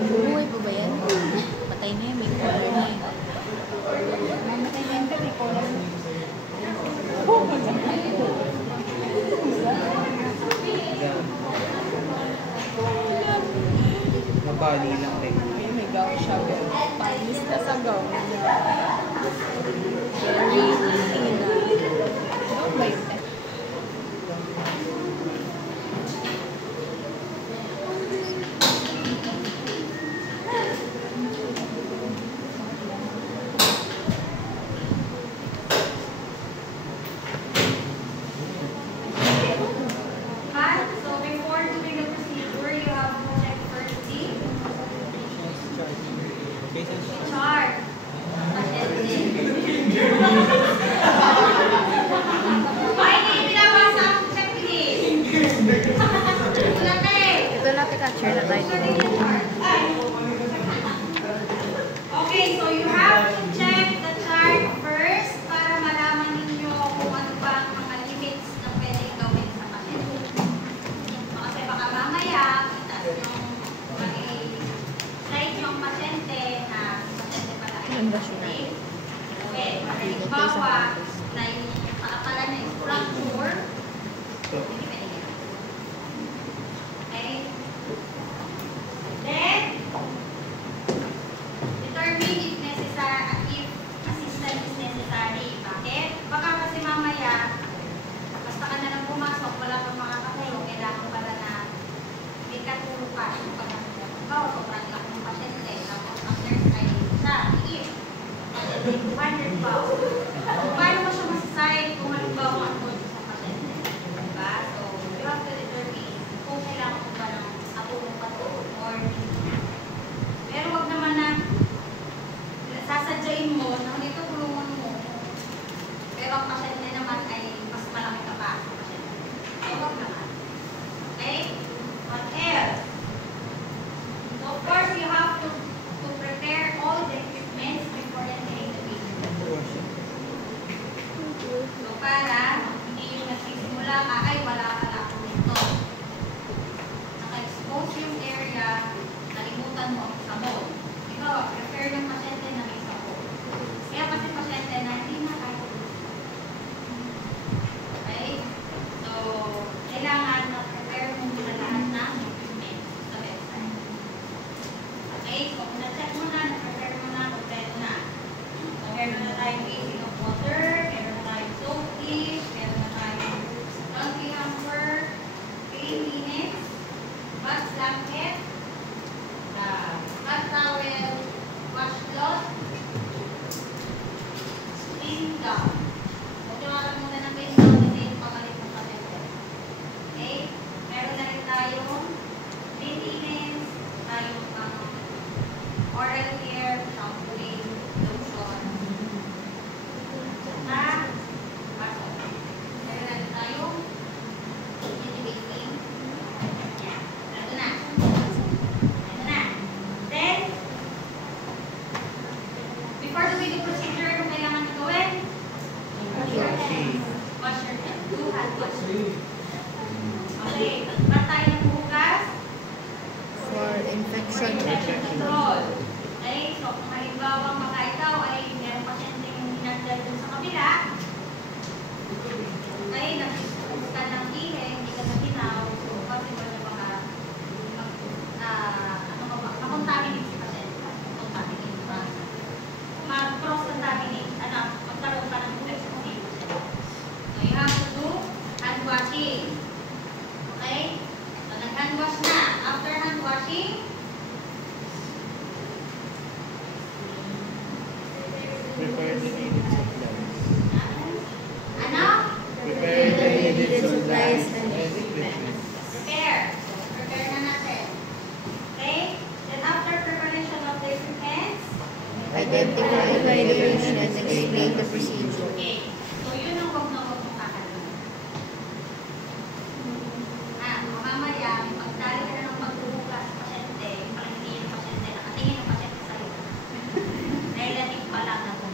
Buhay po ba yan? Patay na yan, may color na yan. Mamatay na yan, may color na. Mabali lang rin. May gaw siya. Panis na sa gaw niya. Very Latina. Gaw ba yun? Chart. Ay, pinabasa ang checklist. Ito na kita-share na tayo. Okay, so you have to check the chart first para malaman ninyo kung ano ba ang mga limits na pwedeng gawin sa pasyente. Kasi baka mamaya, itaas yung slide yung pasyente na pasyente pala ay pasyente. Okay, halimbawa na yung paakalan na structure, hindi pwede yan. Okay? Then, determine if necessary, if assistance is necessary. Bakit? Baka kasi mamaya, basta ka na lang pumasok, wala kang makakatulong, kailangan pala na may katulong ka. Ikaw, sobrang laki ng pasyente, tapos after ay isa, if pasyente 200 pounds. Paano mo siya masasayad kung halimbawa ang tulong sa pasyente? Diba? So, you have to determine kung kailangan mo ba ng atulong pa to or hindi. Pero wag naman na sasadyain mo na dito tulungan mo. Pero ang pasyente naman ay mas malaki ka pa sa pasyente. So, wag naman. Okay? What else? So, of course, you have to prepare all the equipment before entering the patient. So, para hindi yung nagsisimula ka, ay wala pala ako nito. Naka-expose yung area, nalimutan mo ang sabon. Ikaw, prepare ng pasyente na may sabon. Kaya kasi pasyente na hindi na kayo. Okay? So, kailangan na prepare mo muna lahat ng equipment sa website. Okay? So, na-check mo na, na-prepare mo na, kompleto na. So, meron na tayong basin of water, meron na tayong soap dish, meron na tayong laundry hamper, clean linens, bath blanket, hot towel, washcloth, clean gown. Huwag niwakan muna ng clean gown kasi yung pabalik ng pasyente. Okay? Meron na rin tayong clean linens, tayong oral care, shampooing, lotion, na baso. Meron na rin tayong intubating. Yan. Ito na. Ito na. Then, before doing the procedure, anong kailangan na gawin? Wash your hands. Wash your hands. Do hand washing. Okay. Ba't tayo naghuhugas? For infection. Control. Okay, so kung halimbawa baka ikaw ay meron pasyente yung hinandal dun sa kabila, okay, nag-expose ka ng ihe, hindi ka naginaw, so possible na baka makontaminate si pasyente. Makontaminate ba? Mag-cross-contaminate, magkaroon ka ng infection sa pasyente. So you have to do hand washing. Okay? So nag-hand wash na. After hand washing, Prepare the needed supplies. ano? Prepare the needed supplies and equipment. Prepare. So, prepare na natin. Okay? Then after preparation of the equipment, Identify the patient and explain the procedure. okay. So, yun ang wag na wag mong kakalimutan. Mamaya, may pagdali ka na ng pagbubukas sa pasyente, yung palangin yung pasyente, nakatingin ang pasyente sa'yo. Relative pa lang na kung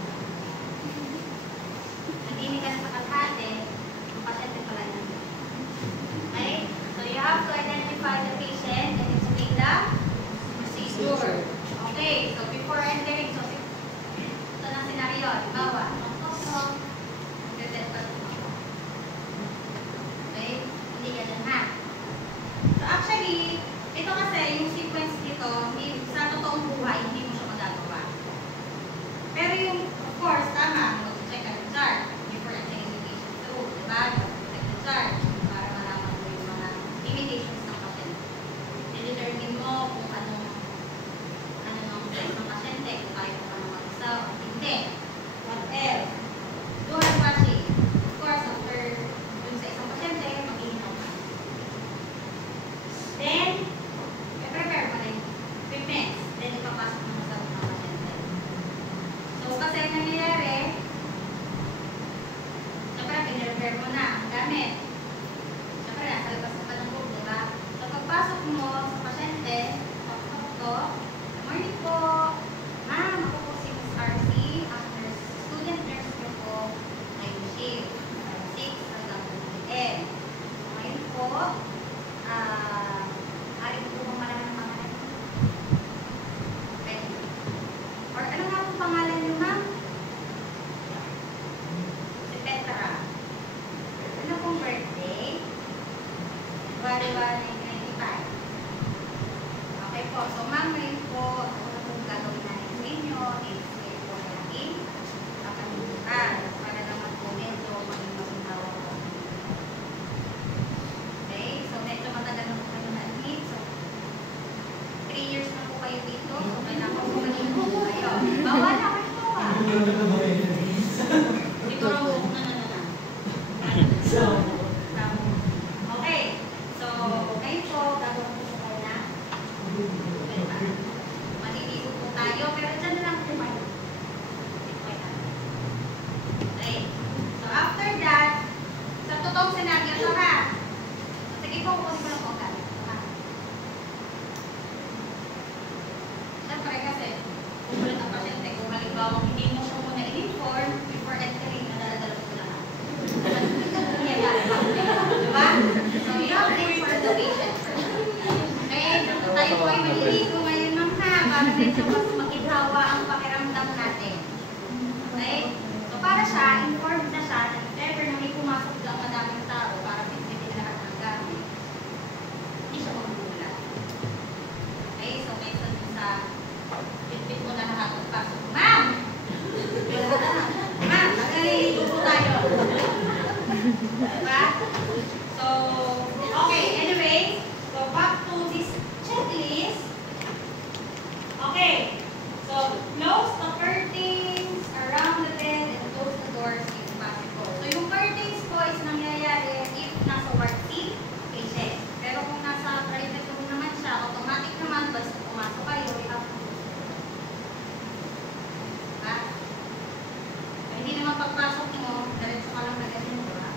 pagpasok mo, diretso ka lang na ganyan, di ba?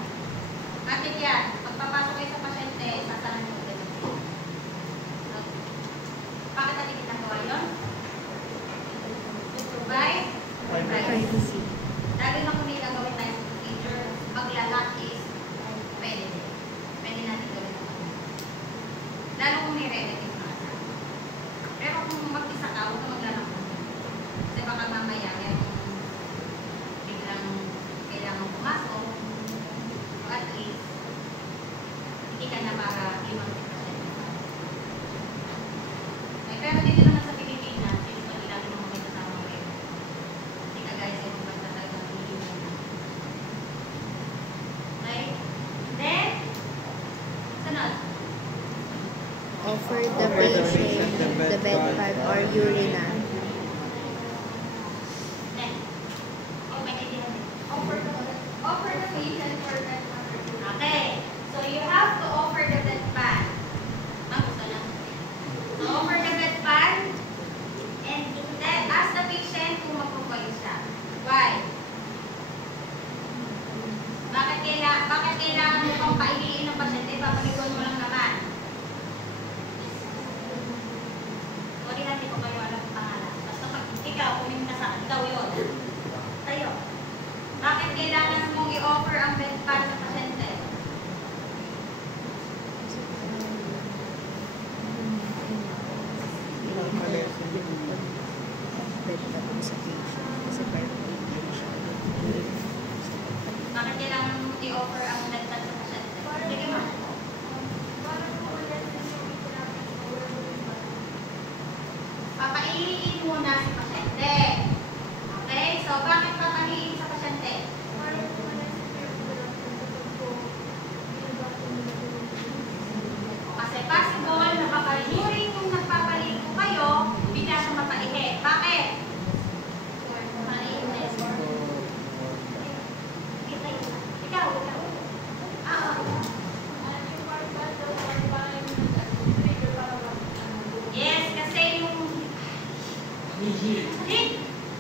Bakit yan? Pagpapasok kayo sa pasyente, sasahan mo ganyan. Bakit natin ginagawa yun? To provide privacy. Lalo na kung may gagawin tayo sa procedure, maglalak is pwede din. Pwede natin gawin na kami. Lalo kung may relative na kasama. Pero kung mag-isa ka, huwag ka maglalak mo. Kasi baka mamaya yung biglang kailangan pumasok, o at least, hindi ka na para iwan si pasyente. Pero dito naman sa Pilipinas, usually lalo naman may kasama kayo. Hindi ka guys, yung basta talagang iiwan na. Okay? Then, sunod. Offer the patient the bed pad or urinal. Then, oh, may kailangan din. Offer the patient for bed pad. Okay. So, you have to offer the bed pan. Gusto lang. So, offer the bed pan and then ask the patient kung mag-provide siya. Why? Bakit kailangan mo pang pailiin ng pasyente? Papaligon mo lang naman. Sorry natin kung kayo alam ang pangalan. Basta pag ikaw, kumin ka sa ikaw yun. Tayo. Bakit kailangan mong i-offer ang bed pan sa pasyente? Bed pad sa patient. Kasi perfect siya. Bakit kailangan mong i-offer ang bed pan sa pasyente? Sige mo. Papailiin muna si pasyente. Okay? So, bakit papailiin sa pasyente? Kasi possible na kapag during kung nagpapaligo kayo, bigla siya mapaihi. Bakit? Ikaw. Yes, kasi yung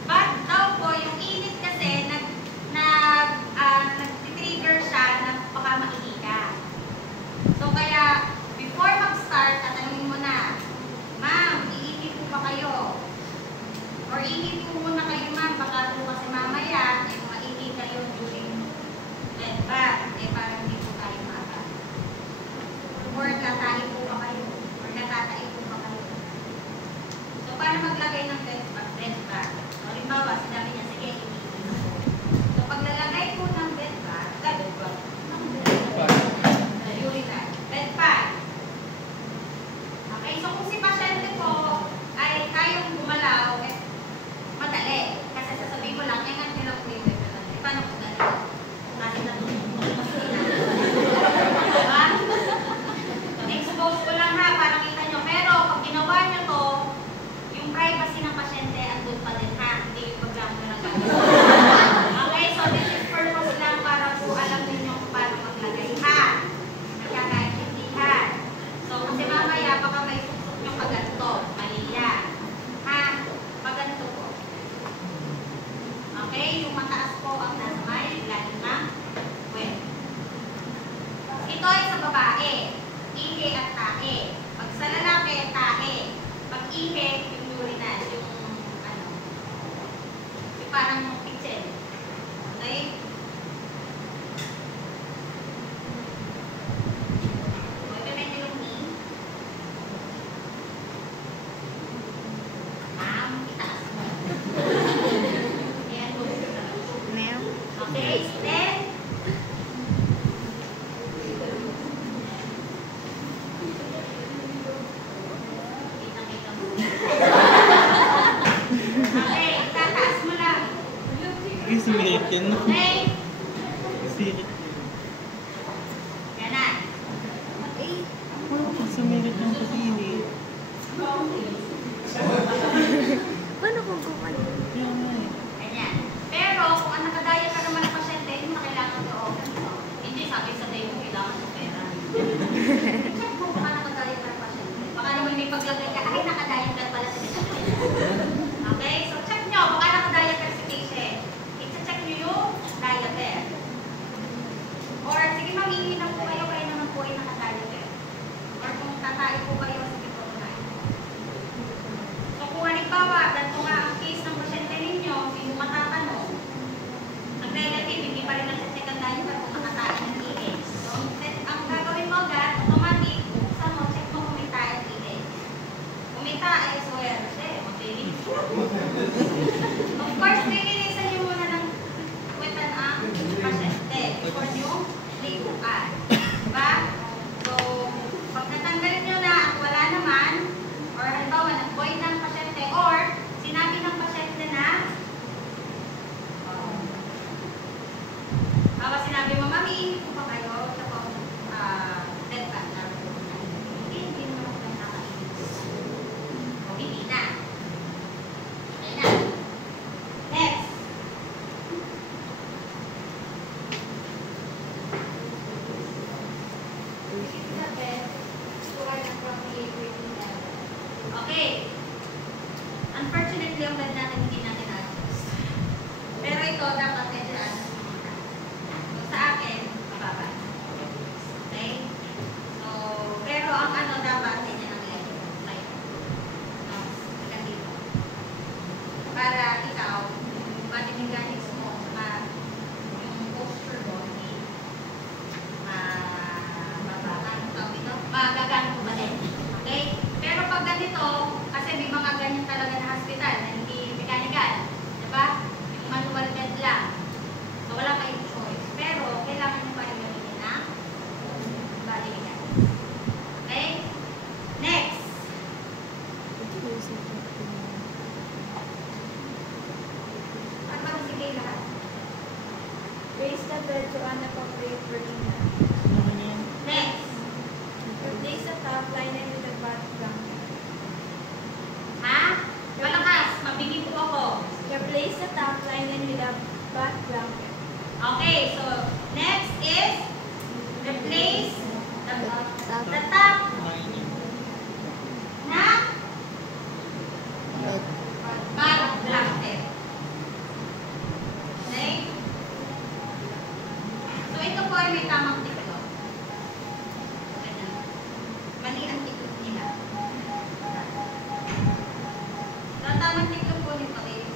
bad daw po, yung init kasi nag-trigger siya na baka maihi ka. So kaya, before mag-start, tatanungin mo na, ma'am, iihi po ba kayo? Or iihi po muna kayo, ma'am, baka po kasi mamaya, maihi kayo during bed bath, parang hindi po tayo maaga. Or natahi po ba kayo? Or natatai po ba kayo? So, paano maglagay ng bed bath? So, halimbawa, sinabi niya, sige, iihi na po. So, paglalagay po ng bed bath, urinal, bed pad. Okay, so kung si pasyente po ay kayang gumalaw, madali. Kasi sasabihin ko lang, ingat nyo lang po yung bed pad. Paano po dali? Kasi natutulog ko sa diba? So, expose ko lang ha, para kita nyo. Pero, pag ginawa nyo to, yung privacy ng pasyente, andun pa din ha. Hindi yung paggamit na lang. Okay, so this is purpose lang para po alam ninyo kung paano maglagay ha. Nagkakaintindihan. So, kasi mamaya, baka may susok nyo paganto. Mali yan. Ha? Paganto po. Okay? Yung mataas po ang nasa may ilalim ng well. Ito ay sa babae. Ihi at tae. Pag sa lalaki, tae. Pag ihi, yung urinal. Yung parang yung kitchen. Okay? Okay, then kita mo. Okay, tataas mo lang. Isirit yan. Okay? Isirit. Yan na. Sumirit yung pag-ihi. Paano kung gumano? Yan nga eh. Ganyan. Pero, kung ang nakadaya ka naman ng pasyente, hindi na kailangan ko open. Hindi, sabi sa day mo, kailangan mo pera. Check mo, baka nakadaya ka ng pasyente. Baka naman may paglagay ka, ay, nakadaya ka pala sa pasyente. Okay? So, check nyo, baka nakadaya ka sa patient. I-check nyo yung diet Umiinit po ba kayo? Tapos, bed bath. Hindi naman ako nakakainit. O, hindi na. Okay na. Next. Okay. Unfortunately, ang bed natin hindi natin adjust. Pero ito, dapat medyo adjust muna. So, sa akin, mababa. Okay? So, pero ang ano dapat, ganyan ang level. Like, no, hanggang dito. Para ikaw, yung body mechanics mo, saka yung posture mo, hindi magagaan mo ba din? Okay? Pero pag ganito, kasi may mga ganyan talaga na hospital na hindi mechanical. Diba? Yung manual bed lang. So, wala kayong choice. Pero, kailangan nyo pa rin gamitin na body mechanics. Okay? Next. Ano ba sige lahat? Raise the bed to an appropriate working height. Next. Replace the top liner with a bath blanket. Ha? Malakas. Mabigay po ako. Replace the top liner with a bath blanket. Okay, so next is replace the top na bath blanket. Okay? So ito po ay may tamang tiklop. Ganyan. Mali ang tiklop nila. So ang tamang tiklop po nito is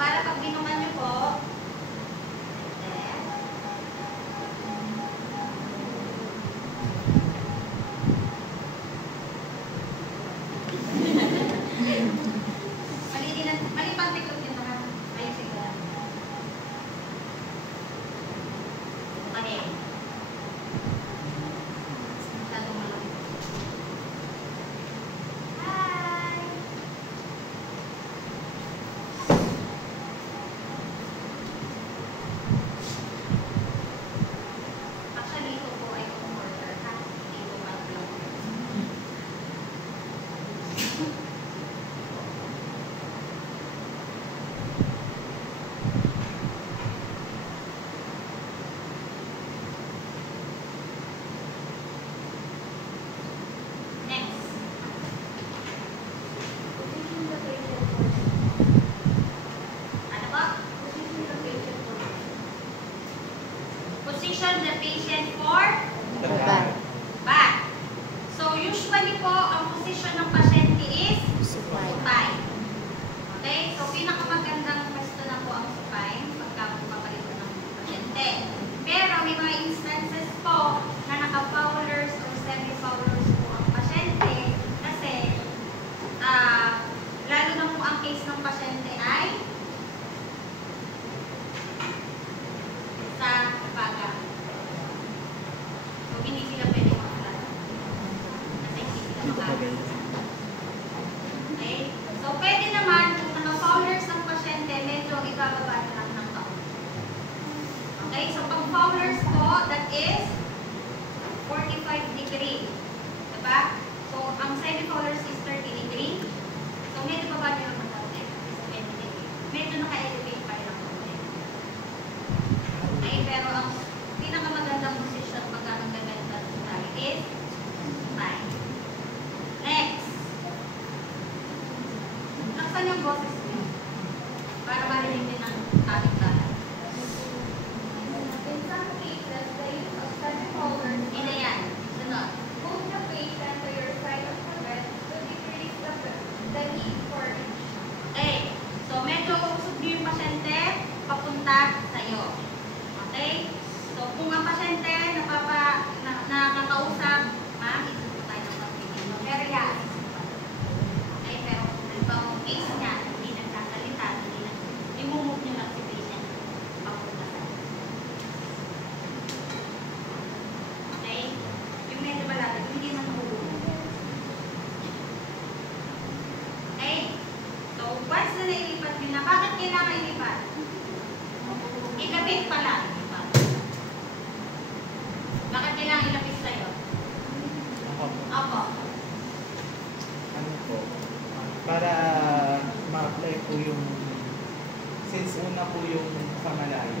para pag binukan nyo po, mali pang tiklop nyo naman. Ayun siguro. Okay. Masyadong malaki. Hi! Actually, ito po ay comforter ha. Hindi po bath blanket. Next. Position the patient Ano for. po? Position the patient for Bath. bath. So, usually po, ang position ng pasyente is Supine. supine. Okay? So, pinakamagandang pwesto na po ang supine pagka pumapalit ng pasyente. Pero may mga instances po na naka-foulers or semi-foulers po ang pasyente kasi lalo na po ang case ng pasyente ay sa baga. So, hindi sila pwede makakala. Kasi hindi sila makakala. Okay? So, pwede naman kung naka-foulers ang pasyente, medyo ibababa na lang ng taon. Okay? So, pag foulers po, that is 45 degree. Diba? So, ang semi-foulers is 30 degree. So, medyo baba nyo lang ng taon is 20 degree. Medyo naka-elevate pa rin ang taon. Okay? Pero ang pinakamagandang position pag magaganda tayo is fine. Next. Laksan yung boses mo para marinig din ang ating lahat. In some cases, the use of semi-folders Ina yan. Sunod. move the patient to your side of the bed to decrease the need for reach. Okay. So, medyo usog niyo yung pasyente papunta sa iyo. Okay? So, kung ang pasyente nakakausap, ma'am, isip po tayo ng pagpigil mo. Pero yan, okay? Pero kung halimbawa ang case niya, hindi nagsasalita, imumove niyo lang si patient papunta sa iyo. Okay? Yung medyo malapit, hindi na mahulog. Okay? So, once na nailipat nyo na, bakit kailangan ilipat? Ikabit pala. Bakit kailangan ilapit sa'yo? Ako po. Opo. Ano po? Para ma-apply po yung since una po yung sa malayo.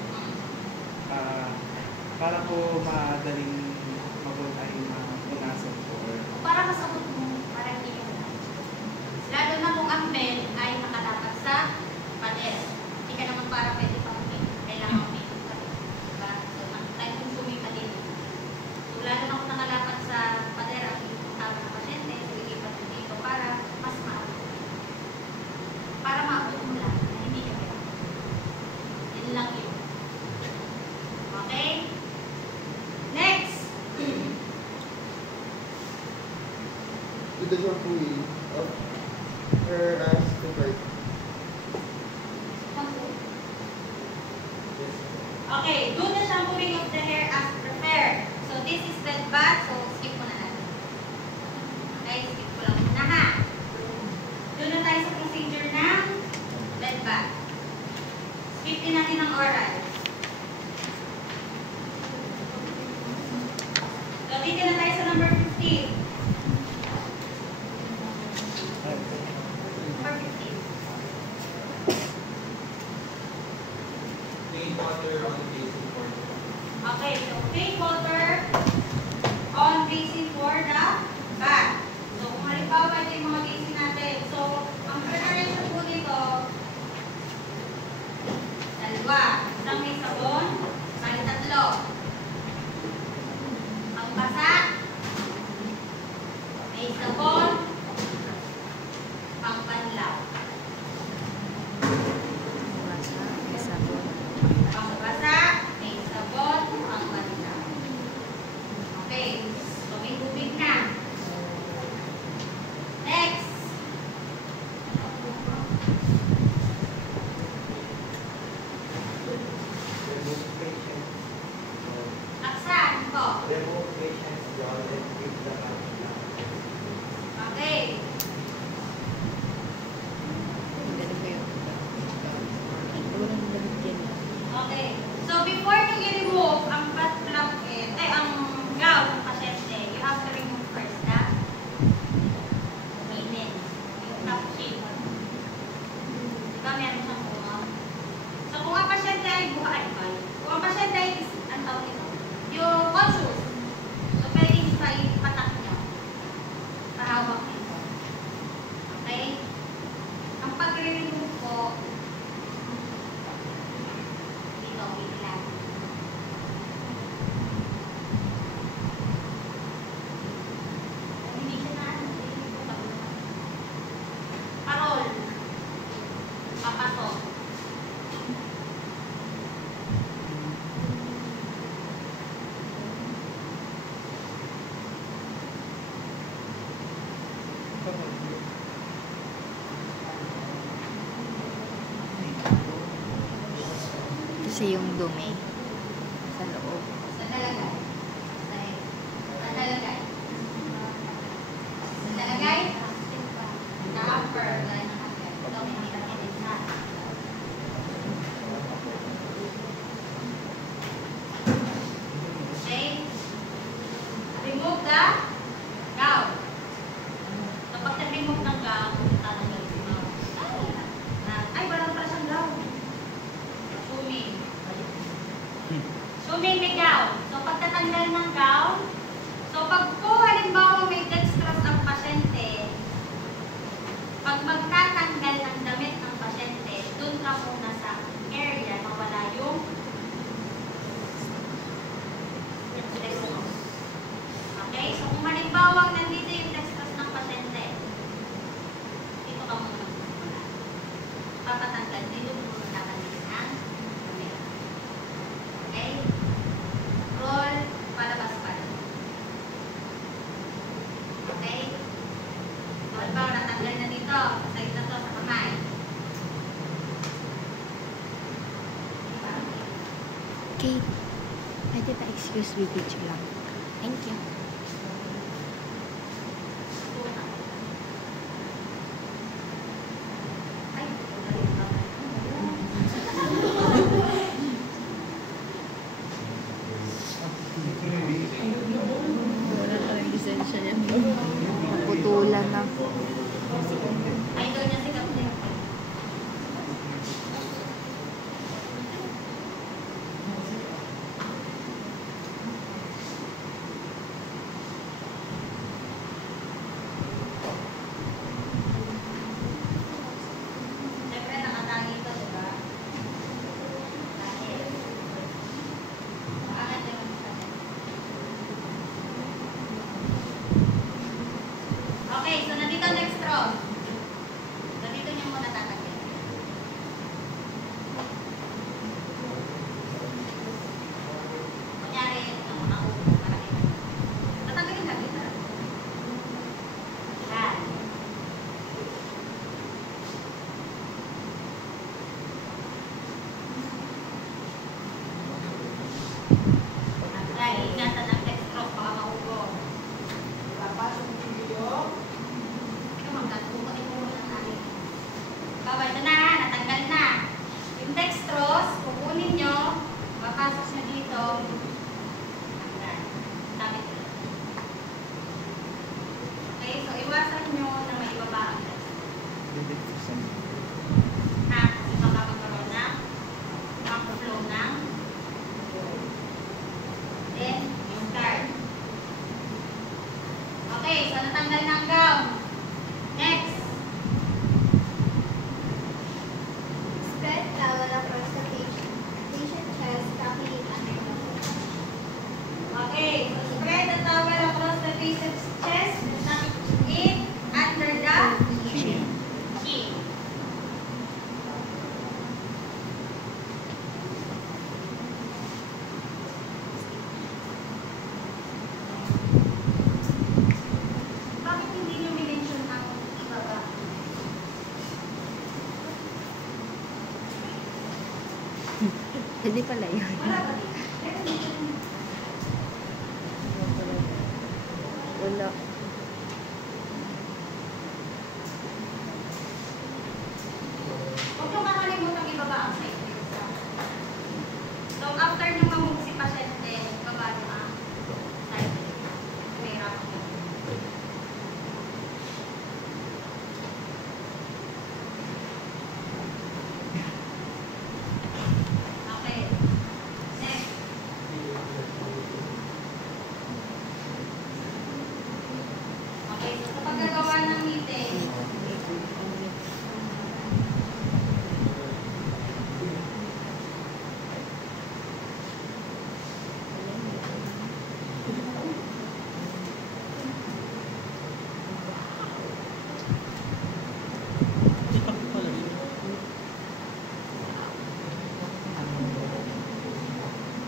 Para po madaling mapunta yung mga punasan po. Para masabot mo, para hindi ka na. Lalo na kung ang bell ay nakalapat sa pader. Hindi ka naman para pwede pa umit. Kailangan umit pa rin. Diba? So, time consuming pa din. So, lalo na kung nakalapat sa pader ang tama ng pasyente, ililipat mo dito para mas maabot. Para maabot mo lang na hindi ka pwede. Yun lang yun. Okay? Next! To the shampooing of her ass to her. Okay, do the shampooing of the hair as prepared. So this is bed bath, so skip mo na natin. Okay, skip ko lang muna ha. Doon na tayo sa procedure ng bed bath. Skip din natin ang oral. So dito na tayo sa number 15. Number 15. Plain water on the basin for Okay, so plain water on basin for the bath. So kung halimbawa ito yung mga basin natin. So ang preparation po nito, dalawa. Isang may sabon, bali tatlo. Ang basa, may sabon, ang panlaw. Ang basa, may sabon, ang panlaw. Okay, so may tubig na. Next. remove patients. Aksan po. Remove patients jaw and give the mouth. Okay. Okay. So before you i-remove ang butt plug, ang gown ng pasyente, you have to remove first the linen, yung top sheet. Diba meron siyang bunga? So kung ang pasyente ay buhay, kung ang pasyente ay, ang tawag ito, yung conscious, so pwedeng sa ipatak nyo, pahawak nito. Okay? Ang pag-remove po, dito, biglang. Hindi siya na parol. Papasok. Kasi yung dumi sa loob. Sa nalagay. Sa nalagay. Sa nalagay. Na upper. Okay. Remove the gown. Kapag na-remove ng gown, tatanggal yung gown. Ay, wala pala siyang gown. Swimming. Swimming may gown. So, pagtatanggal ng gown, so pag po halimbawa may dextrose ang pasyente, pag magtatanggal ng damit ng pasyente, dun ka muna sa area mawala yung dextrose. Okay? So, kung halimbawa nandito yung dextrose ng pasyente, dito ka muna magsimula. Papatanggal, dito muna tatanggalin ang damit. Okay? Roll, palabas pa rin. Okay? So, halimbawa natanggal na dito, sa ito to, sa kamay. Diba? Kate, pwede pa excuse me video lang. Thank you. Ay, Pwede pala yun. Wala ba dito? Wala. Huwag nyo kakalimutan ibaba ang side view. So, after nyo mamove si pasyente, baba nyo ang side view. Mahirap nyo. Okay. Next. Okay, so sa paggagawa ng meeting,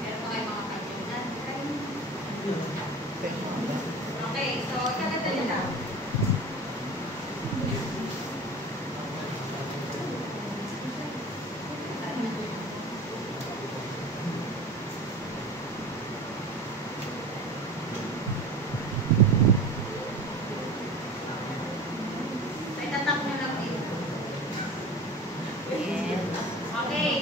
meron pa kayo mga kaibigan. Okay, so ikakadali lang. Ay, tatak nyo lang dito. Yes. Okay.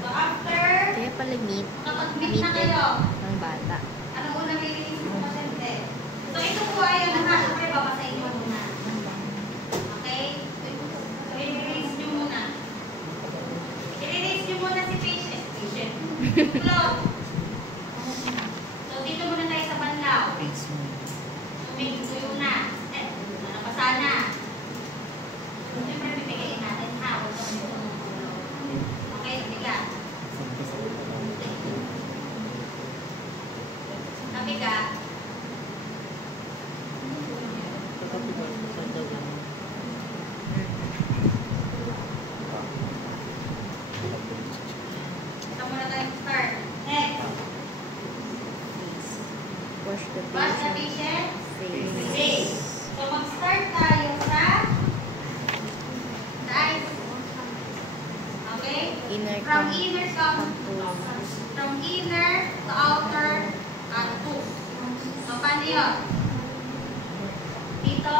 So after, Kaya pala meet. kapag-meet na kayo, Ng bata. ano una may release ng pasyente? So ito po ay ang syempre babasahin nyo muna. Okay? So i-release nyo muna. I-release nyo muna si patient. Flow. So dito muna tayo sa banlaw. Tumigil tuyo na. Nalabasa na. Siyempre bibigayin natin ha. Huwag kang tulong. Okay, biga. Nabiga. Ito muna tayong start. Next. Wash the Wash the patient. patient. Face. Face. So mag-start tayo sa eyes. Okay? Inner From com- inner from inner to outer and tooth. So paano yun? Dito.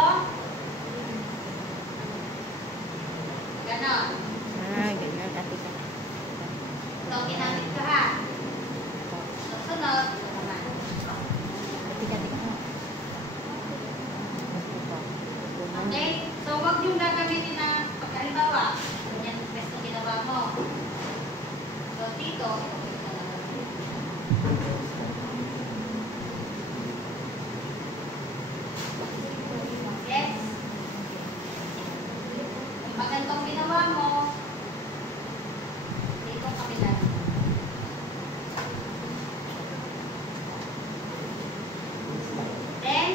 Ganon. Ganyan. Ate ka. So ginamit ko ha. So sunod. Ito naman. Ate ka. Okay? So huwag yung gagamitin na pagkalimbawa. Ganyan best na ginawa mo. So dito. Yes. Pag ganitong ginawa mo, dito kabila. Then,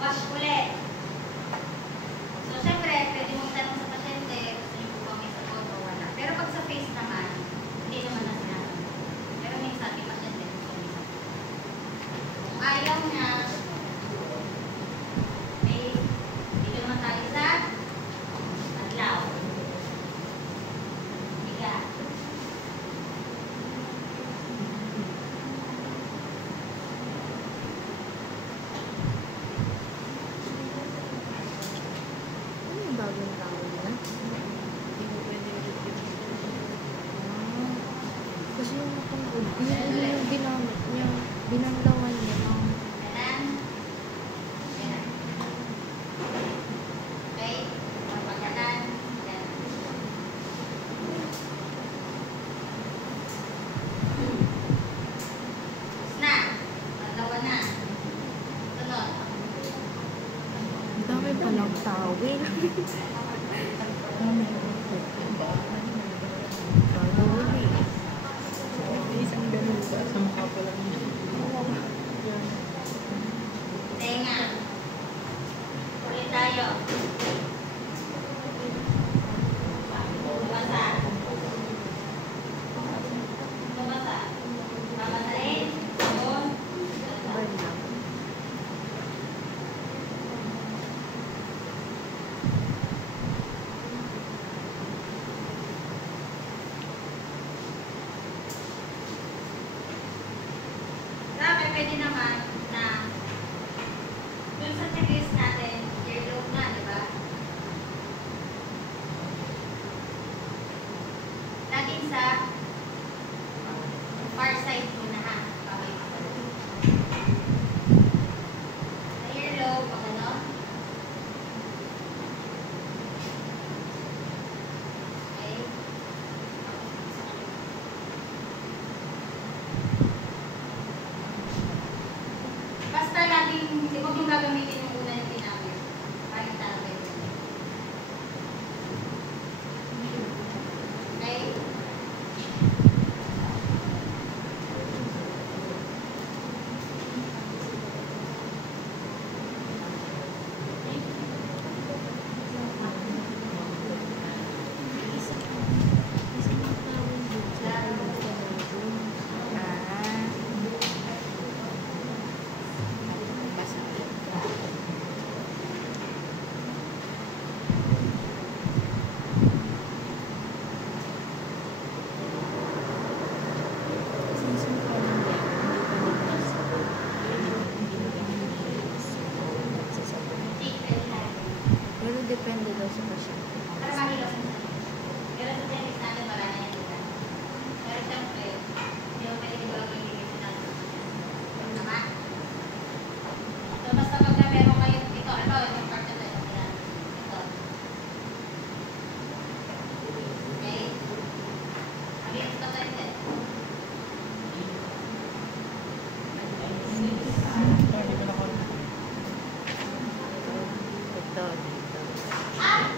wash ulit. So, syempre, pwede mong tanong sa pasyente, gusto niyo po ba may sagot o wala. Pero pag sa face naman, hindi naman na sinabi. Pero may sabi pasyente, gusto may sagot. Kung ayaw niya, dito naman tayo sa adlaw. Higa. Ano yung bagong tawag na? Kasi yung napanood, yung ginamit niya, binanggawan niya ng Kanan. Yan. Okay. Pagkanan. Yan. Tapos na. Paglawan na. Sunod. ang dami palang tawel. Tawel eh. Isang ganun ba? Sa mukha pa lang niya. Tenga. Ulit tayo. Bumasa. Bumasa. Babasahin. Doon. Burn lang. sa far side muna ha. Okay. Sa earlobe, pag ano. Okay. Basta laging, huwag yung gagamitin yung una yung pinamit. Parang talaga yun. Okay? Pero depende daw sa pasyente. Para mahilo sa sarili. Pero sa dentist natin, wala na yan dito. Pero siyempre, hindi mo pwede ko lang ibigay sa natin. Tama? So, basta pag na meron kayo ito, ano, itong part na ito, ito. Okay? Against the tendency. Ito, dito. Ah!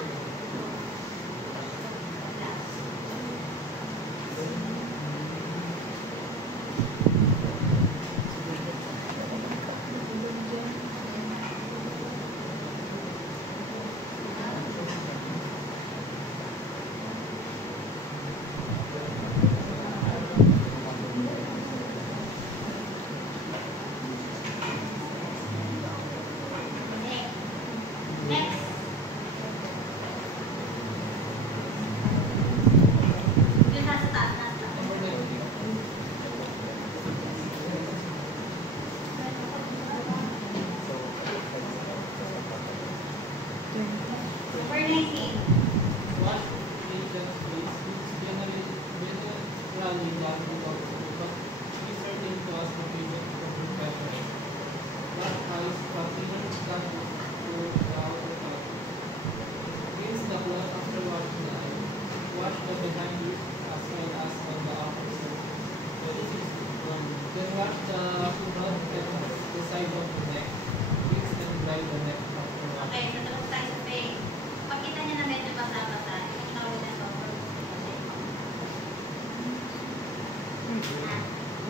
Okay. Next. Yung nasa taas, nasa taas. Number 19. What agents waste is generally done without food, but is certain to us the patient from pressure. What eyes consider that to the outer part. Rinse the blood after washing the eye. Wash the behind ears as well as on the upper surface. Then wash the blood and the side of the neck. Fix and dry the neck after washing. Okay, so tapos tayo sa face. Pag kita niya na medyo basa-basa, yung tawag na sober. Ah,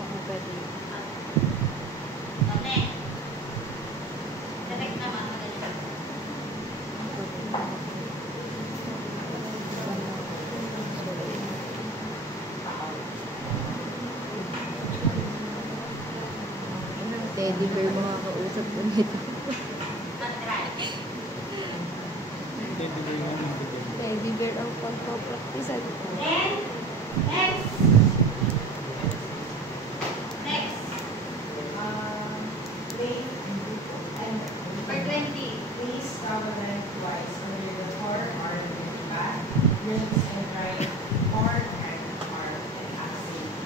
Oo, pwede. so next. Direct naman, magaling. Teddy bear makakausap ko nito. Try. Teddy bear ang pagpapracticean ko. Then, next. Next. Number 20. Please cover them twice under the forearm and back, rinse and dry forearm and arm and axilla.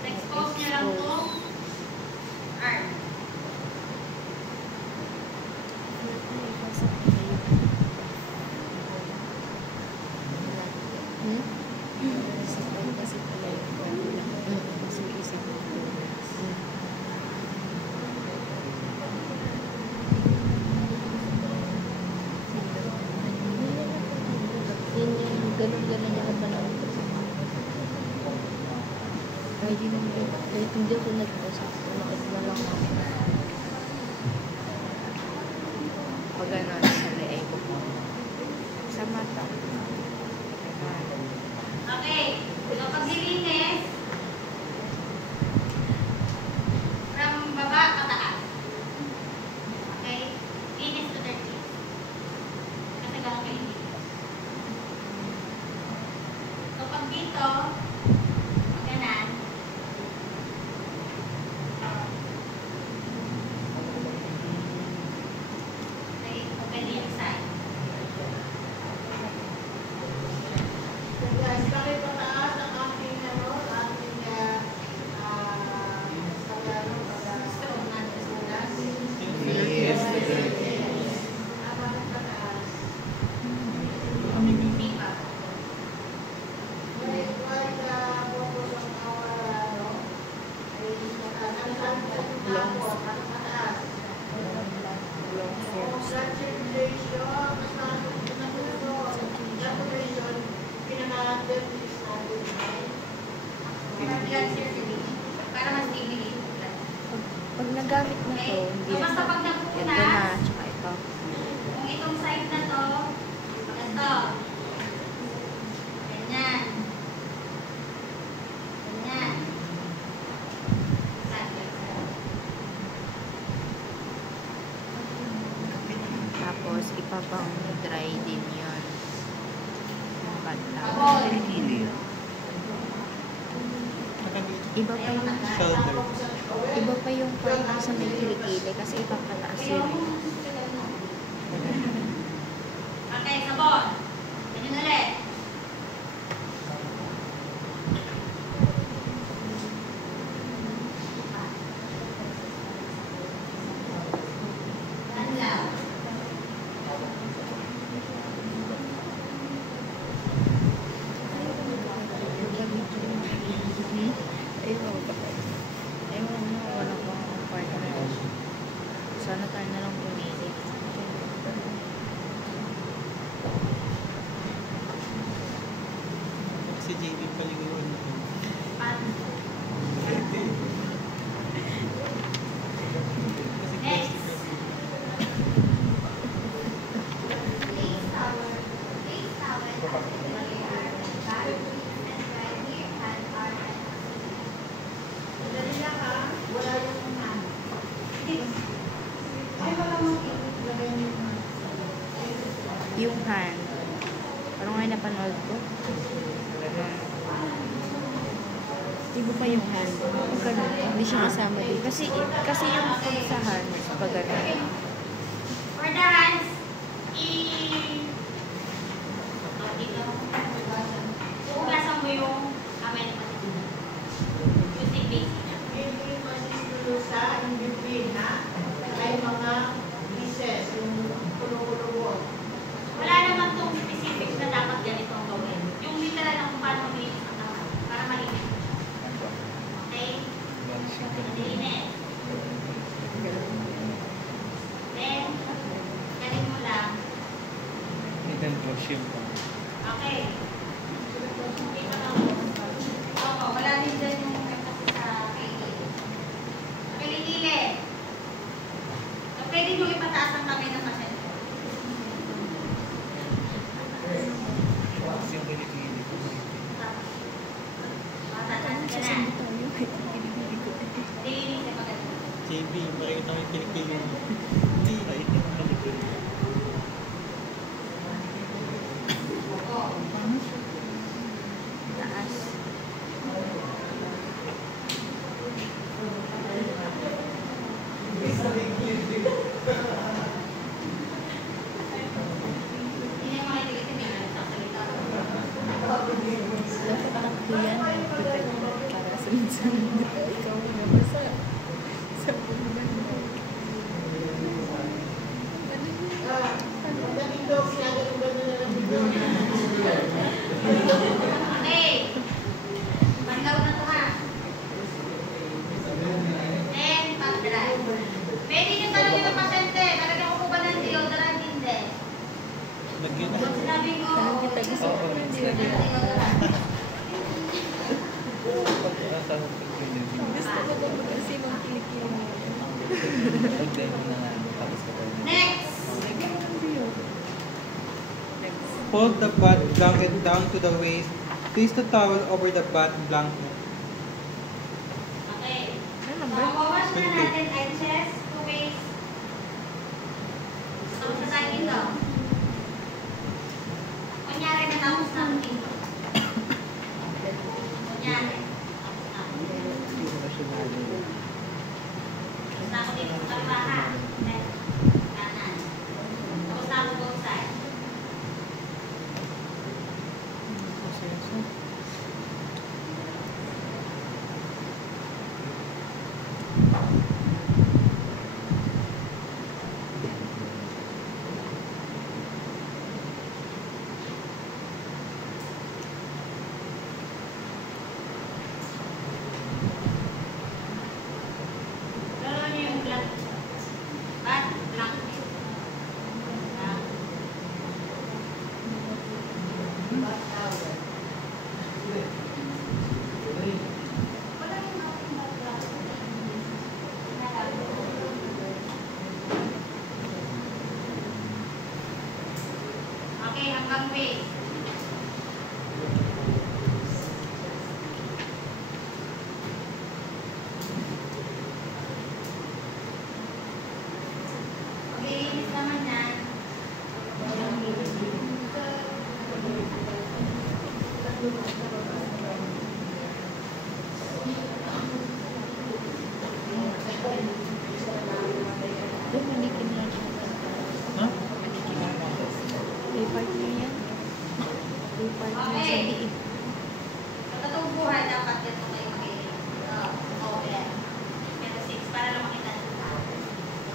Expose niya lang itong arm. Hmm? Sakal kasi pala yung kasi isa ko. Yun yung ganun-ganun yung kapanaw ko. Ay, di naman yun. Kahit hindi ako nagpasa. Umakit na lang ako. Pag gano'n sa leeg ko. Sa mata. Okay. So, pag nilinis, from baba pataas. Okay? Linis to dirty. Kasi gano'n kayo linis. So, pag dito, pag ganan, okay, pwede yung side. nagamit mo to, hindi So, basta pag ito nagpunas, na, tsaka ito. kung itong side na to, ito. Ganyan. Ganyan. Tapos, ipapang dry din yun. Pantang. Tapos, Iba pa yung, iba pa yung parang sa may kilikili kasi ipapataas yun. okay, sabon. Ganyan ulit. Lanlaw. Ewan mo, wala pang partner. Sana tayo na lang pumili. Si JB paliguan na. Next. Face towel. Face towel has been layered and back and right here and arm and Dali lang ha. Wala yung hand. Ay, wala mong ilagay yung hand. Yung hand. Parang nga napanood ko. Iba pa yung hand. Pag ganun, hindi siya kasama dito. Kasi yung sa hand, pag ganun. For the hands, hugasan mo yung kamay na patitulog. Using basic na. Hindi masisulusa in between ha. Ay mga pieces, yung kulo-kulo. Wala naman tong specific na dapat ganito ang gawin. Yung literal na kung paano maglinis ang kamay. Para malinis. Okay? Malinis. Then, galing mo lang. Hidden wash yung Okay. Okay pa lang. Oo, wala din dyan yung emphasis sa kilikili. Kilikili. So, pwede nyo ipataas ang kamay ng pasyente. yung kilikili. Tapos, matataas ka na. Dilinis ay magaling. JB, makikita ko yung kilikili mo. Hindi, ito ang kilikili. Oo. Taas. Hindi na makikinig si Mia. Nagsasalita. Dapat takbo yan. Para sunod-sunod. Ikaw na basta. Sa punan mo. Dali daw, sinagaling ba nila ng video? Okay. Bandaw na to ha. Then, pag-dry. Pwede nyo tanongin ng pasyente. Talagang ko ba ng deodorant? Hindi. Lagyan na. Sabi ko, Tanong kita gusto ko ng deodorant. Nasa kilikili. Gusto ko ba kasi mga kilikili mo? Lagyan mo na nga. Tapos ka pa. Next. Fold the bath blanket down to the waist. Place the towel over the bath blanket. Okay. Ano So, ba? mawash na natin ay chest to waist. Tapos na tayo dito. Kunyari na tapos na ako dito. Kunyari. Tapos na ako dito sa kaliwa. Left. Kanan. Tapos na ako both sides. hanggang waist. Maglilinis naman yan. Doon, manikin lang siya. Ha? Manikin lang. May partner yan. May partner sa Okay. liit. Sa totoong buhay, dapat dito kayo mag-over. Pero 6, para lang makita nila.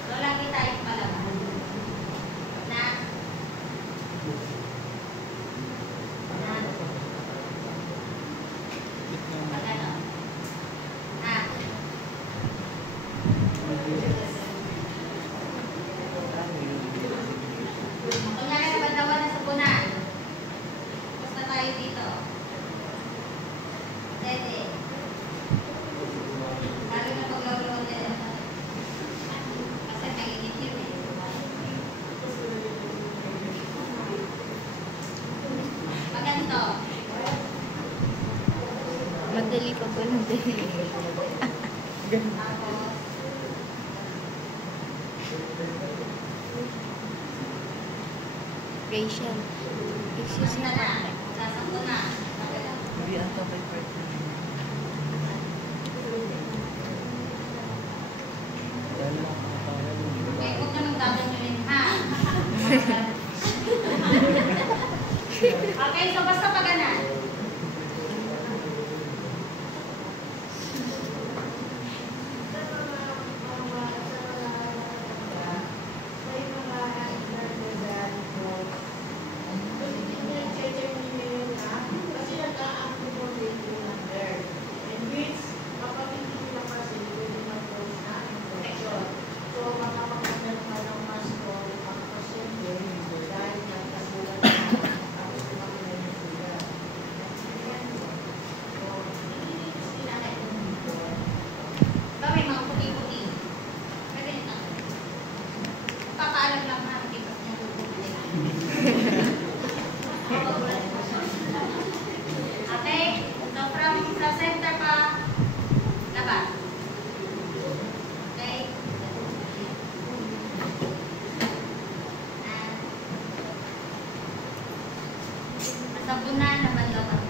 So, lagi tayong palabas. Na. Pag ano. Na. Kunyari na bandawan na sa punan. Tapos na tayo dito. Dede. Lalo na paglaro din. Kasi nag-init yun eh. Maganto. Madali pa ba ng dali? Tapos, Rachel. Excuse na me. na. Sasang ko na. Hindi ata may partner. Okay, huwag na nang dadalhin ha. Okay, so basta paganan. Ba, may mga puti-puti. Pwede nito. Papaalam lang ha. Kipas niya okay, so from sa center pa, labas. Okay? Masabunan na banlawan.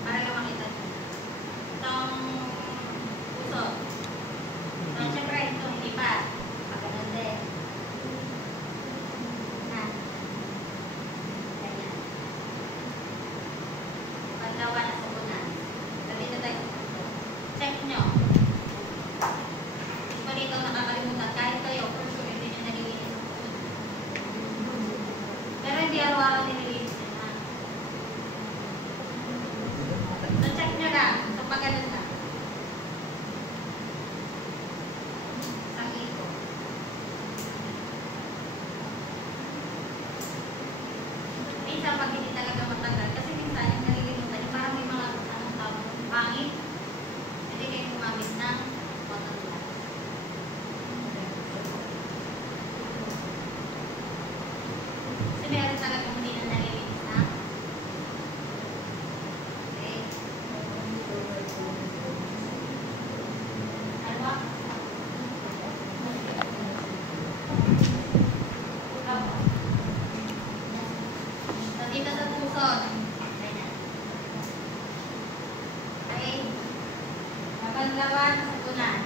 Para lang makita nyo. Itong puso. So, syempre, ito hindi pa. Pagkanon din. Na. Ganyan. Paglawan na sabunan. Dito tayo sa puso. Check nyo. Kung dito nakakalimutan, kahit kayo, for sure, hindi nyo nalilinis ang puso. Pero hindi araw-araw nililinis nyo na. So, check nyo lang. So, pag ganun lang. Isang iko. Minsan, pag hindi talaga matagal, kasi minsan yung nalilimutan, yung parang may mga anong tawag, pangit. Hindi kayo gumamit ng cotton pad. Kasi meron talaga hindi na nalilinis na. Okay. Dalawa. So, dito sa puso. Ganyan. Okay. Nabanlawan, sabunan.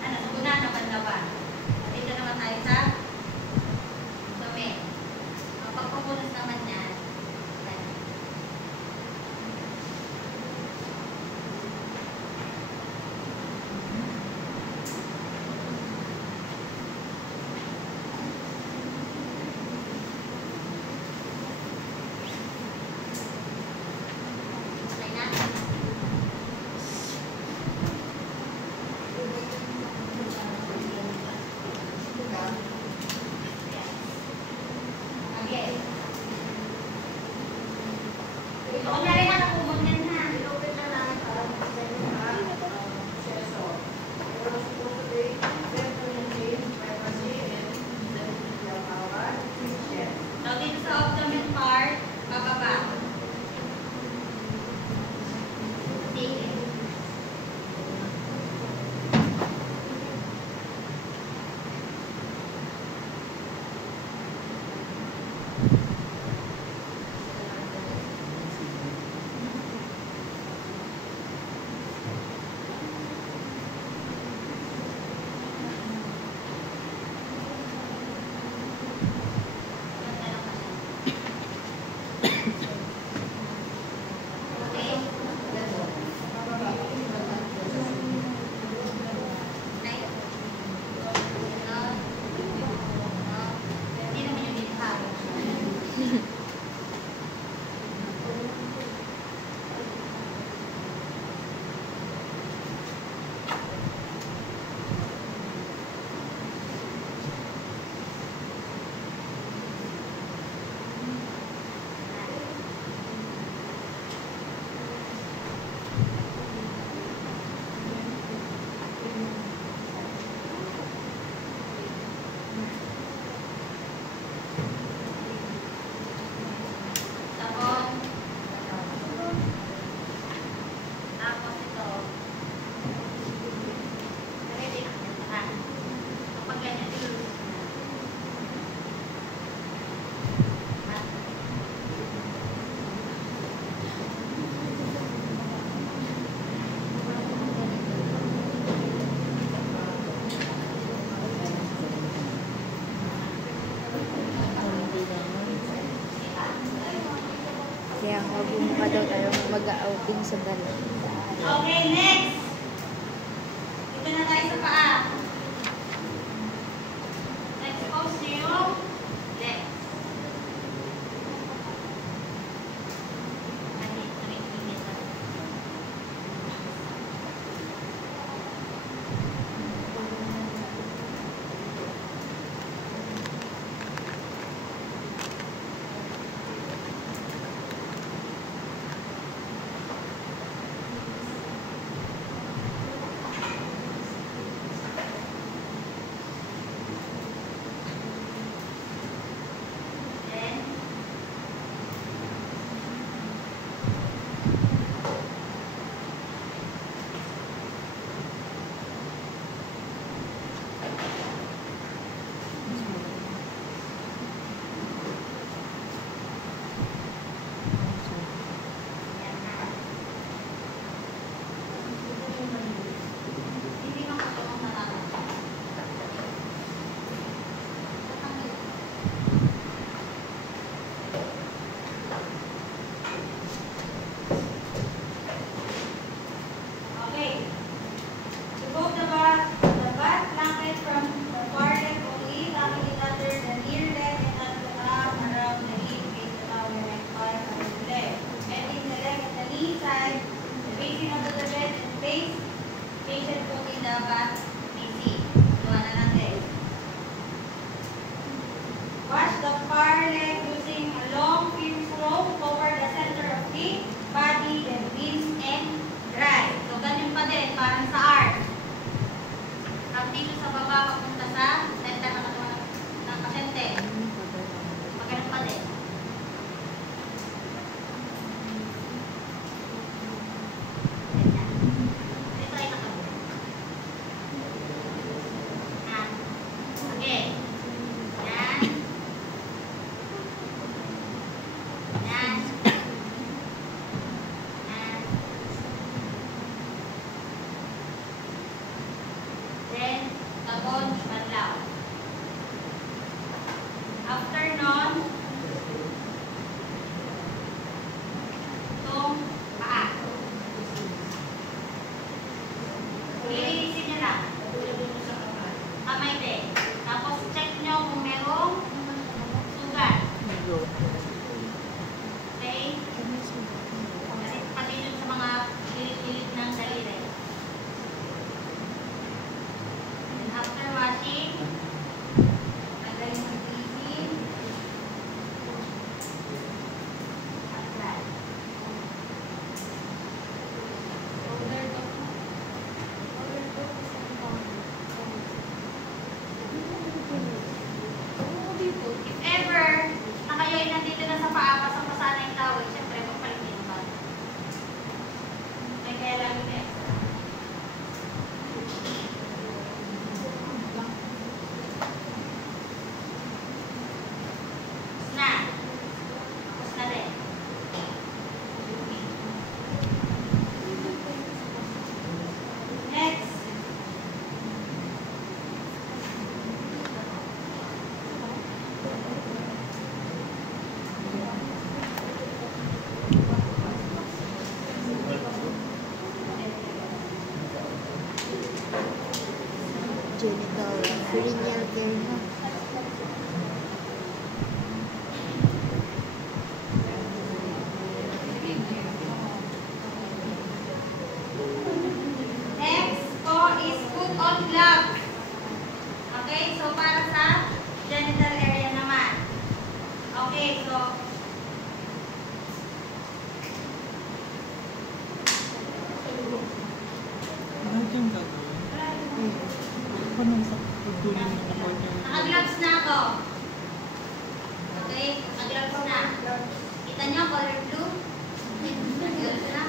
Sabunan, nabanlawan. Dito naman tayo sa dumi. Ang pagpupunas naman yan. Ganyan. Magbubuka daw tayo mag-outing sa dalawa. Okay, next. Ito na tayo sa paa. Expose niyo yung legs. Genital perineal care na. Next po is put on gloves. Okay, so para sa genital area naman. Okay, so Lahat yung gagawin. Paano sa pagdunin ng report niya? naka-gloves na ako. Okay, naka-gloves na. Kita niyo, color blue? Naka-gloves na.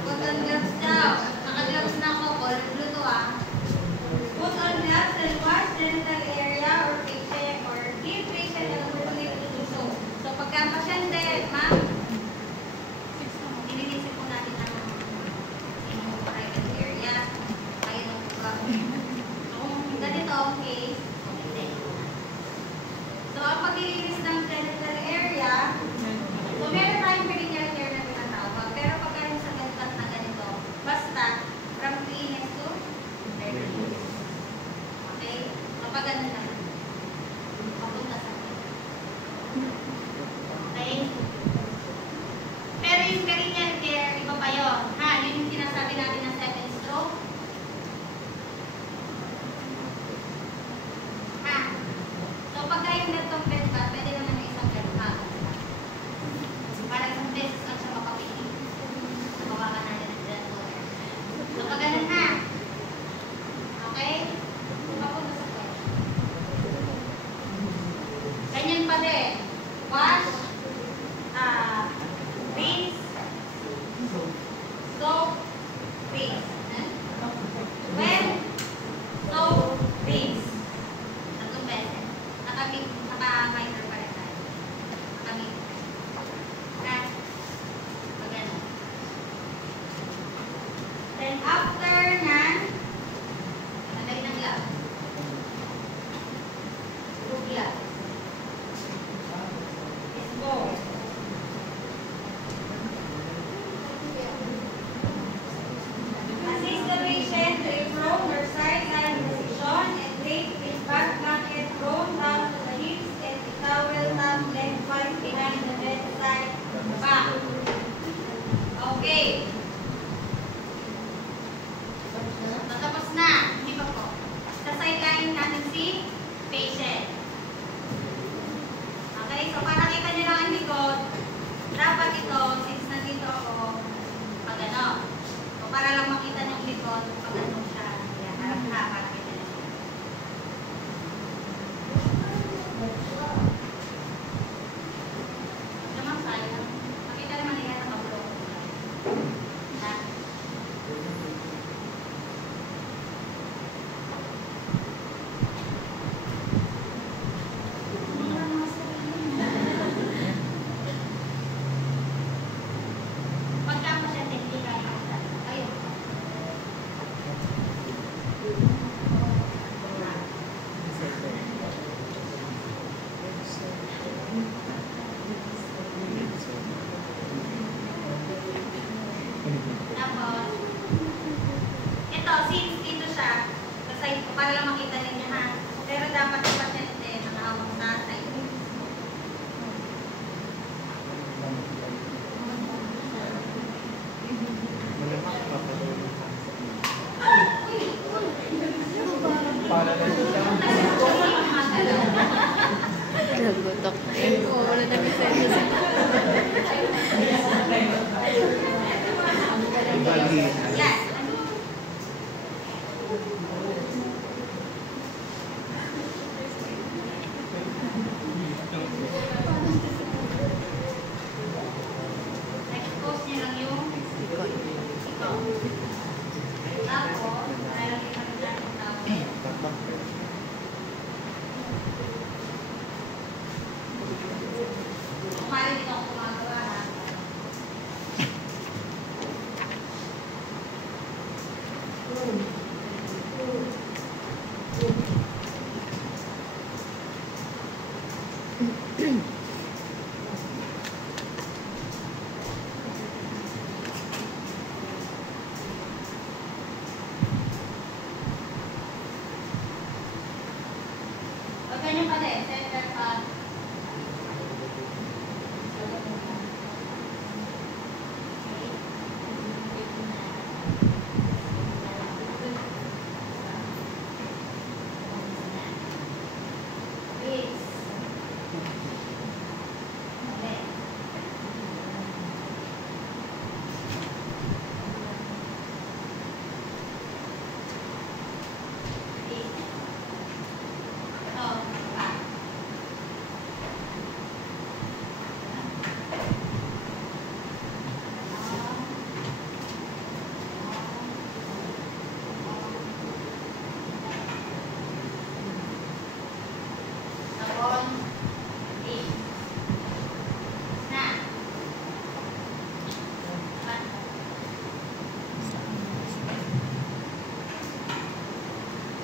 Put on gloves daw. Naka-gloves na ako, color blue to ah. Put on gloves and wash genital area or patient or give patient an opportunity to do so. So pagka pasyente, ma'am, inilisip po natin ang inyong private area. Kayo nung kung ganito ang case, hindi. So ang paglilinis ng genital area, so meron tayong perineal care din. Wash, rinse, soap, rinse. When, soap, rinse. 3 beses. Naka-miter pa rin tayo. Naka-miter. Okay? Magano. Then after nan, nalagay ng gloves. Gloves. Isbo. Assist the patient to improve her side-lying position and place his back blanket thrown down to the hips and the towel tucked lengthwise behind the bedside back. Okay. Natapos na. Hindi pa po. Sa sideline natin si patient. Okay, so para kita nyo lang ang likod, dapat ito, since nandito ako, pag ano. So para lang makita nyo ang likod, pag ano siya. Yan, harap ka, para kita nyo siya. Naman sayang. Makita naman nila na kabulok. Ha? Pagka mo siya hindi ka makita. Ayun. Tapos, ito, since dito siya, sa side ko, para lang makita ninyo ha. Pero dapat yung pasyente nakahawak sa side. Nagutok. Wala na message. Yes. Expose niyo lang yung ikaw. Tapos, lalagay kami dyan ng tawag. Kumari dito ako gumagawa ha. Huwag ganyan pa din. Center pa.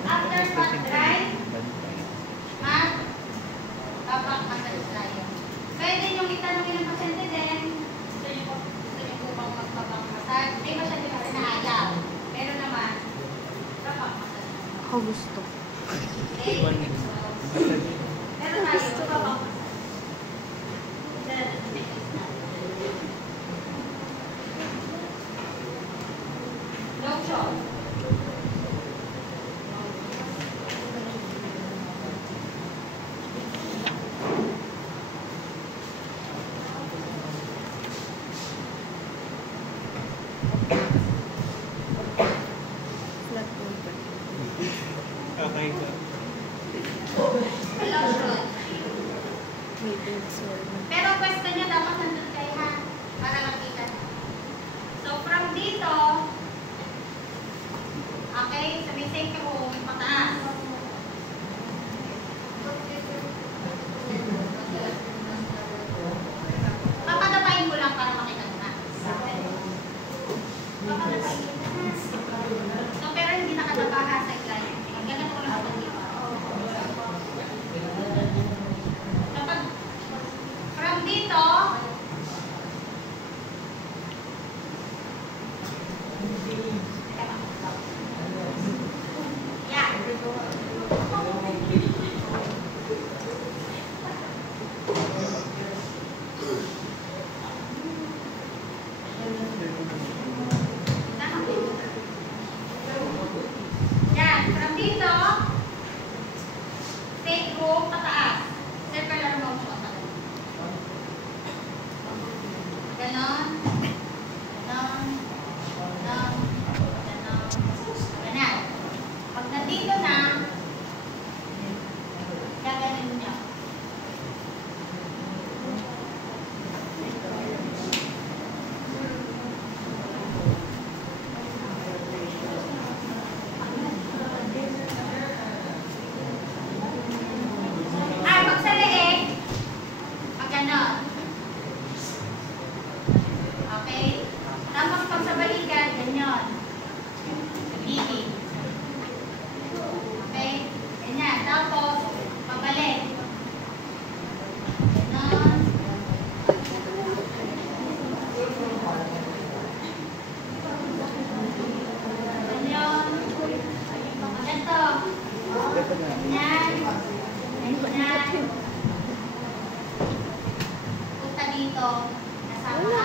After pag-dry, mag-massage tayo. Pwede niyong itanongin ng pasyente din, gusto niyo po bang magpapang-massage? Hindi ba siya di ba sinaayaw? Pero naman, papang-massage. Ako gusto. Pero tayo, papang-massage. Lotion. Flat over. Okay. Lotion. Wait, sorry. Pero pwesto nyo dapat nandun kayo ha, para makita. So from dito, okay, sa may sacrum, pataas. Papadapain ko lang para makita mo na. Papadapain ko. So pero hindi nakadapa ha sa ilalim. Ganun ko lang sa dito. Kapag from dito, yan. Yan, from dito, sacrum pataas. Circular motion. Ganon. Ganon. Ganon. Ganon. Ganon. Pag nandito na, gaganin nyo. Ay, pag sa leeg, pag ganon. Okay? Tapos pag sa balikat, ganyan. Gigi. Okay? Ganyan. Tapos, pabalik. Ganon. Ganyan. Ganito. Ganyan. Ganyan. Punta dito. Kasama.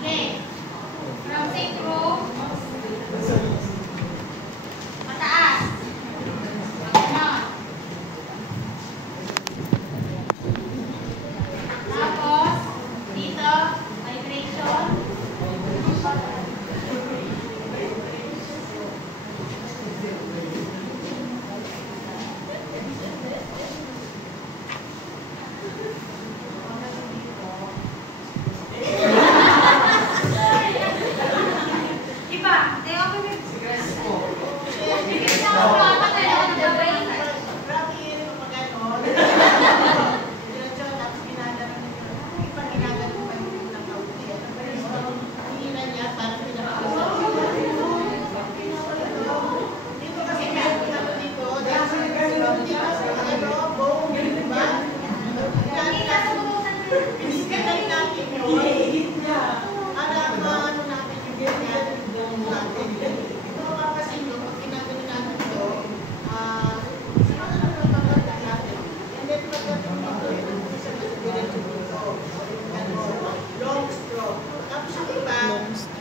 Okay. From sacrum, mataas. Ganon. Tapos, dito, vibration. Iba, tayo ako may... Bibigyan ako ng patay ako ng gabay. Hindi ka tumutusan mo. Long stroke. Tapos yung iba,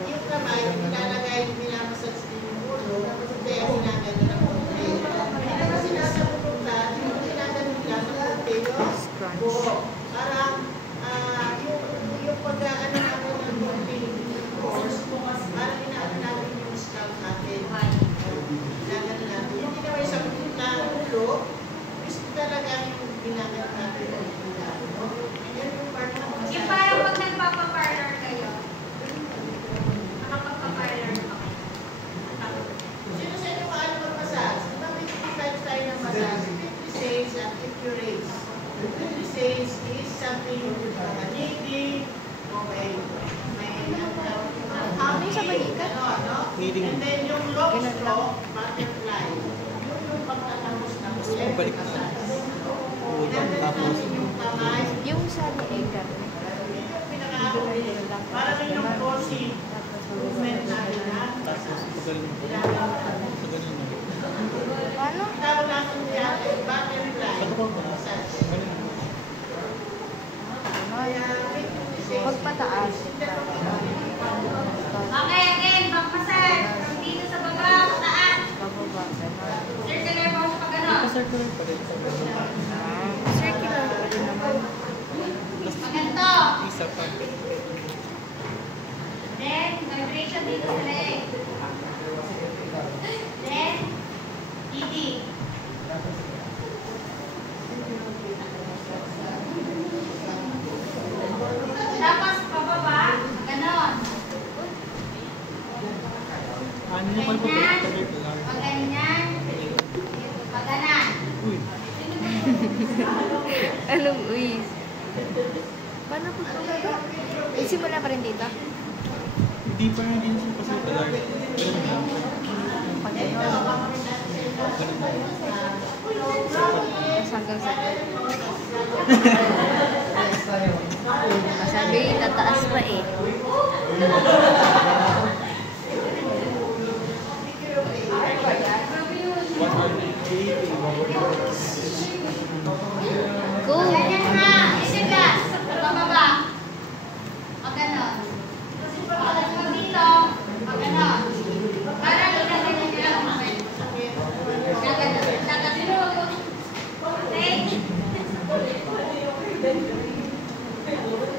yung kamay, nilalagay, minamassage din yung ulo, tapos kaya sinagano ng konti. Hindi naman sinasabutan, yung sinagano nila ng konti, yung buho. Parang, yung pag-ano natin ng konti, parang inaano natin yung scalp natin. Ginagano natin. Hindi naman yung sabutin na ulo, gusto talaga yung ginagano natin ng ulo. Yan yung part ng Yung parang pag nagpapaparlor kayo, nakapagpaparlor pa kayo. Sino sa inyo paano mag-massage? Diba may 50 types tayo ng massage? 50 says at 50 rays. 50 says is something kneading, okay, may hugging, no? And then yung long stroke, butterfly. Yun yung pagtatapos ng balik na. Inandali natin yung kamay. Yung sa leeg, Para rin yung bossy movement natin na paano? tawag natin natin butterfly massage. Kaya, Pagpataas. Okay, again, back massage. From dito sa baba, taas. Bababa. Ganon. Circular motion pag gano'n. Circular pa rin. Circular pa rin naman. Pag ganito. Isa pa. Then, vibration dito sa leg. Then, didi. Paano mo pala po tuloy-tuloy? Pag ganyan. Pag ganan. Uy. Anong uys? Paano po ito gagawin? Simula pa rin dito. Hindi pa rin din siya kasi tuloy. Pag gano'n. Tapos hanggang sa sabi, tataas pa eh. Go! Ganyan na. Isip gas. Bababa. Pag ganon. Pag dito. Pag ganon. Parang ganyan ka lang. Gaganon. Gaganon. Okay?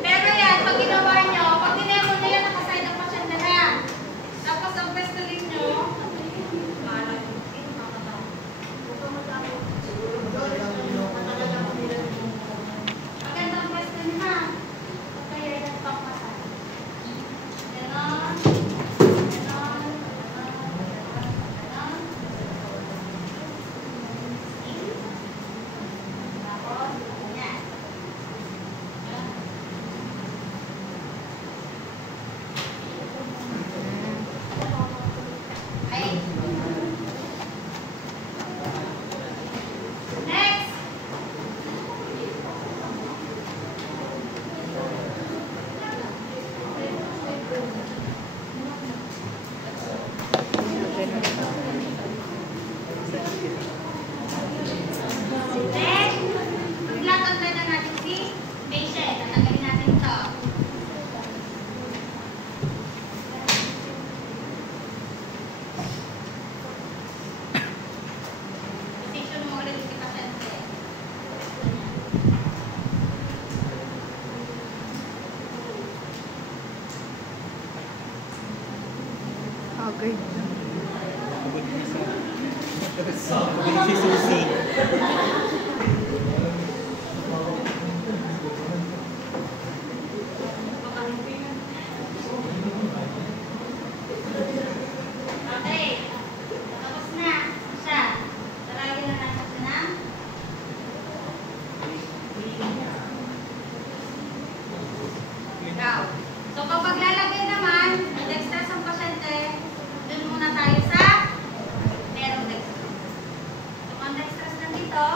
Pero yan, pag ginawa nyo, pag tinemo nyo yan, nakaside ang pasyente na. Tapos ang pwestuling nyo, magandang pwesto nyo na. Kaya yan pang pasal. Ganon. Ganon. Ganon. Tapos, yan. Ay. Next. Next. Maglataglan na natin si patient. Tatanggalin natin ito. Position mo ulit si pasyente. Okay. Abot niya sa... Abot si Susie. Okay. Tapos na. Siya. Talagyan na natin siya ng ikaw. So, kapag lalagay naman, dextrose ang pasyente, dun muna tayo sa merong dextrose. So, ang dextrose na dito,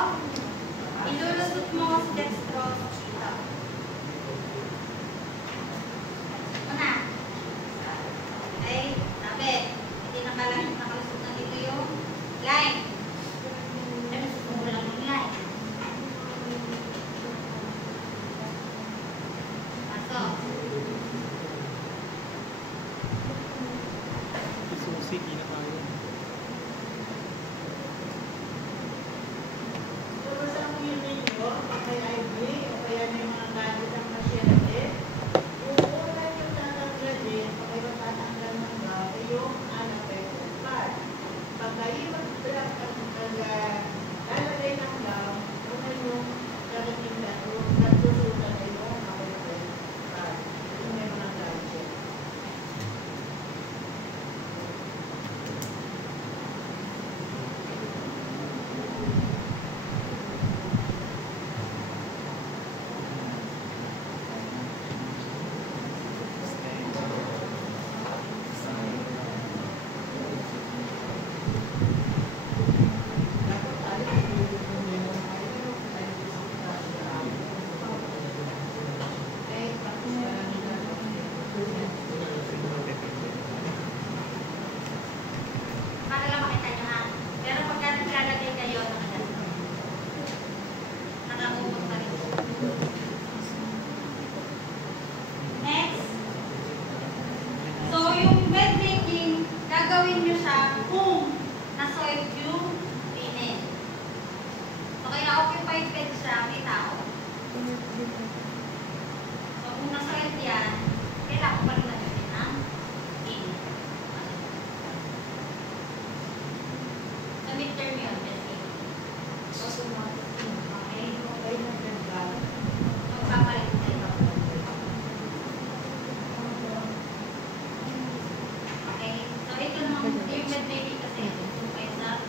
Ito naman, yung bed baby kasi, yung kaysa,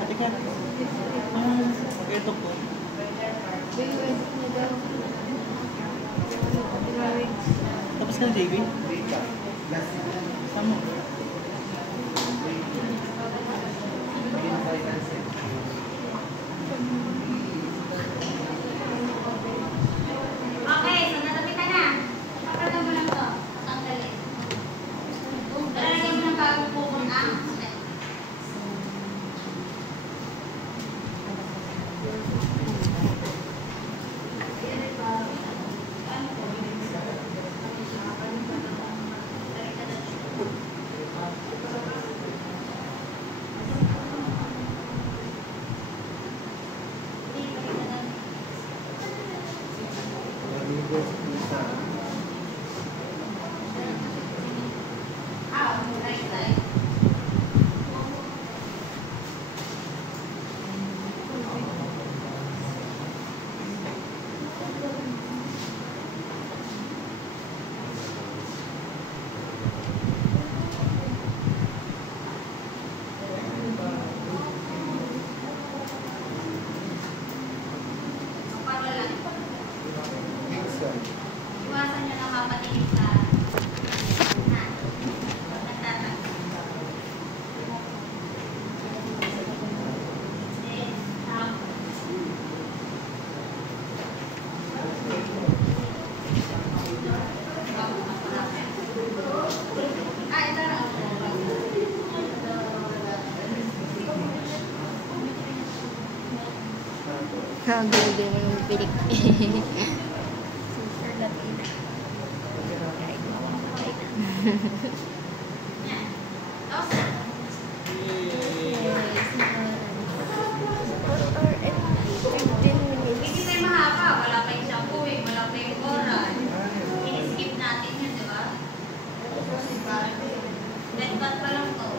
Ate ka. Ito po. Tapos ka na, JB? Sama. Okay, so natabi ka na. Papalan mo lang to. Tanggalin. Lalagyan mo ng bagong bukong ang right side. Para lang. Iwasan nyo na mapatingin sa na. Pag nagtatag. Then, ito na. Gulo-gulo mo yung pilik. Super Latin. Kahit mawawala na. Yan. Tapos, hindi tayo mahaba. Wala pa yung shampooing, wala pa yung oral. I-skip natin yun, di ba? Then, cut pa lang to.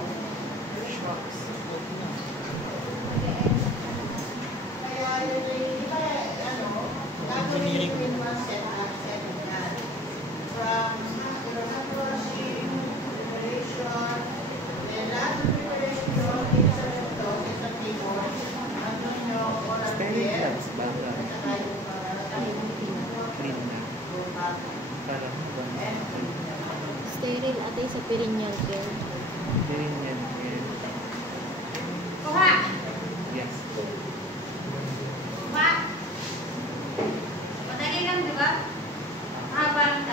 Kaya yun, di ba, gagawin yung minimum set up, set up. From brushing, preparation, then lahat ng preparation nyo, isa ito, isa table, ano nyo, oral care, at saka yung Clean na. Parang Sterile ate sa perineal care. Clean yan. Kuha! Yes. Kuha! Madali lang, di ba?